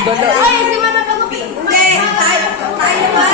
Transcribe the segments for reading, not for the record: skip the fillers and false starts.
Ay, si Madam Pagupi. Hindi, tayo ba?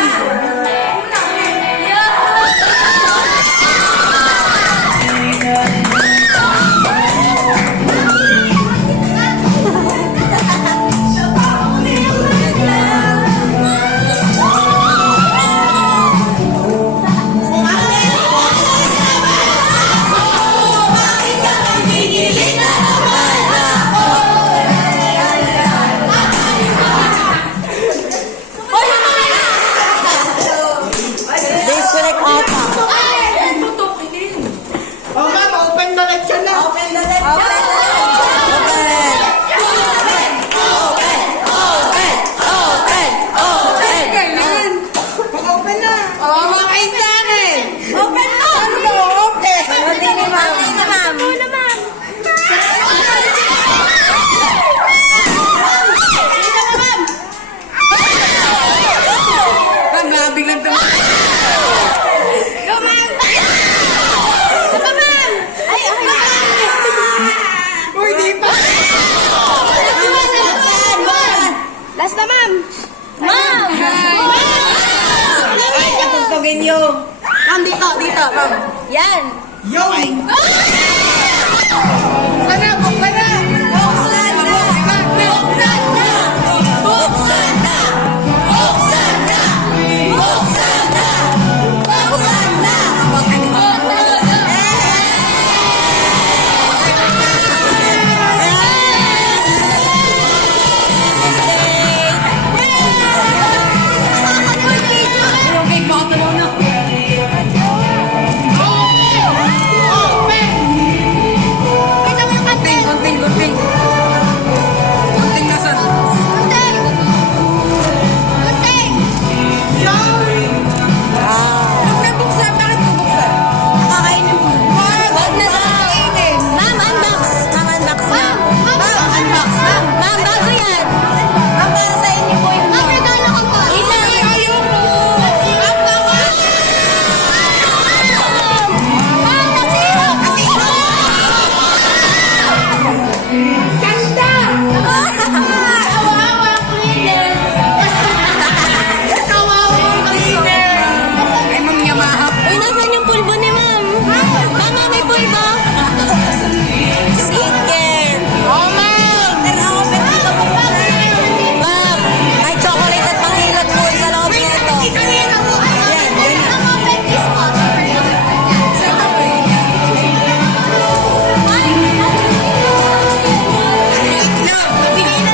Disconnect ata. Oh, ma'am, open the lecture na. Open the lecture. Open na. Oo, mga kaisanin. Open na. Ano ba? Open. Hindi ni ma'am. Muna, ma'am. Ma'am, nabiglang tumakas. Go, ma'am. Go, ma'am. Ay, Uy, di pa. last na, ma'am. Ma'am. Ay, katugtugin nyo. Ma'am, dito, ma'am. Yan. Yo! Sana, buksan na! Buksan na! Buksan na! Buksan na! Buksan na! Buksan na! Buksan na! Yung cake mo, tumaw na. Gunting. Gunting na saan? Huwag na buksan. Bakit mo buksan? Kakainin mo. Huwag na kakainin. Ma'am, unbox. Ma'am, unbox na. Unbox. Ma'am, bago yan. Ma'am, para sa inyo po yung Ma'am, regalo ko po. Ilang ayaw mo. Ganda! Kawawa cleaner! Kawawa cleaner! Ay, Ma'am Yamaha. Uy, nasan yung pulbo ni ma'am? Mama, may pulbo? Skincare. Oh, ma'am! Ma'am, may chocolate at pangilot po sa loob nito. Kanina mo. Yan, ganyan. Nabigay na.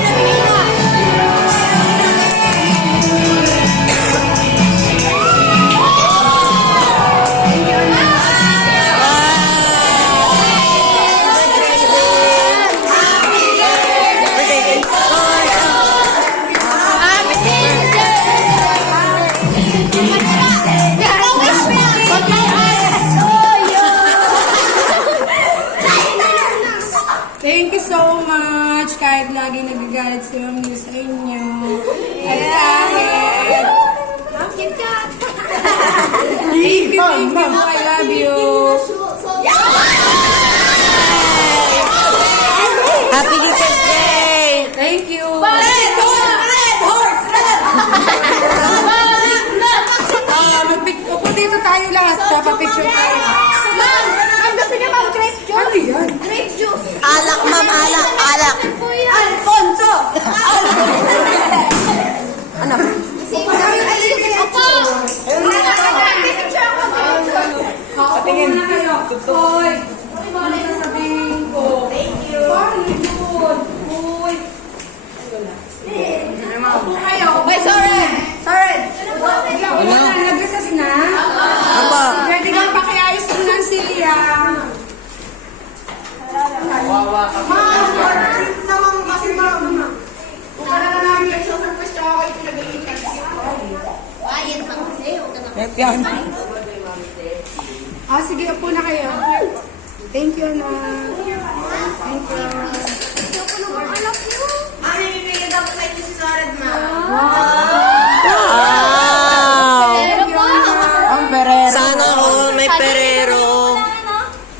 Thank you so much. Kahit lagi nagagalit si Ma'am Liz sa inyo. At kahit... Thank you. I love you. Happy Teacher's Day! Thank you. Red horse! Upo dito tayo lahat. Papapicture tayo. Ma'am, ang gusto niya, ma'am, grape juice. Ano yan? Grape juice. Alak, ma'am, alak, alak. Po yan. Alfonso! Ano? Opo. Picture ako. Patingin. Hoy! Ano sasabihin ko? Thank you. Hoy! Upo kayo. Wait, sorry. Wala. Nag-recess na? Apa? Pwede kang pakiayos ng Nansilia. Wawa ka. Ma'am, order naman kasi ma'am. Kung wala na namin yung social push, tsaka kayo pinag-iingat. Quiet lang kasi. Huwag ka na. Rep yan. Sige, upo na kayo. Thank you, na. Thank you. Ano yung bigyan daw sa inyo si Sored, ma'am? Wow! Pero po. Ang berero. Sana all may perero.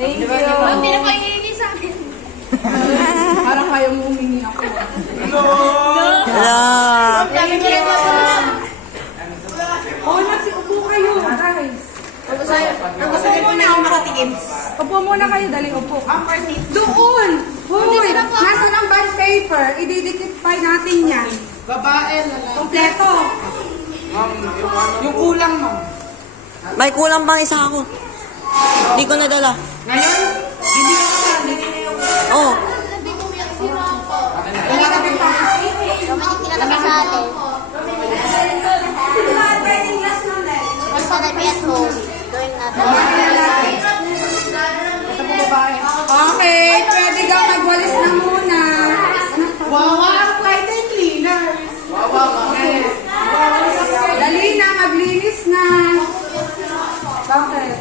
Thank you. Ma'am, hindi na kayo hihingi sa akin. Parang kayo mo humingi ako. Hello! tips. Upo muna kayo, dali upo. Doon! Hoy! Nasaan ang bond paper? Ididikit pa natin yan. Babae, lalaki. Kompleto. Yung kulang, ma'am. May kulang pang isa ako. Hindi ko nadala. Ngayon, hindi ako sali. Oh, Wala ka pa. Kinakami sa atin. Basta na be at home. Gawin natin. Ito po babae. Okay, pwede ka magwalis na muna. Wawa ang flight and cleaner. Wawa, ma'am. Dali na, maglinis na. Okay.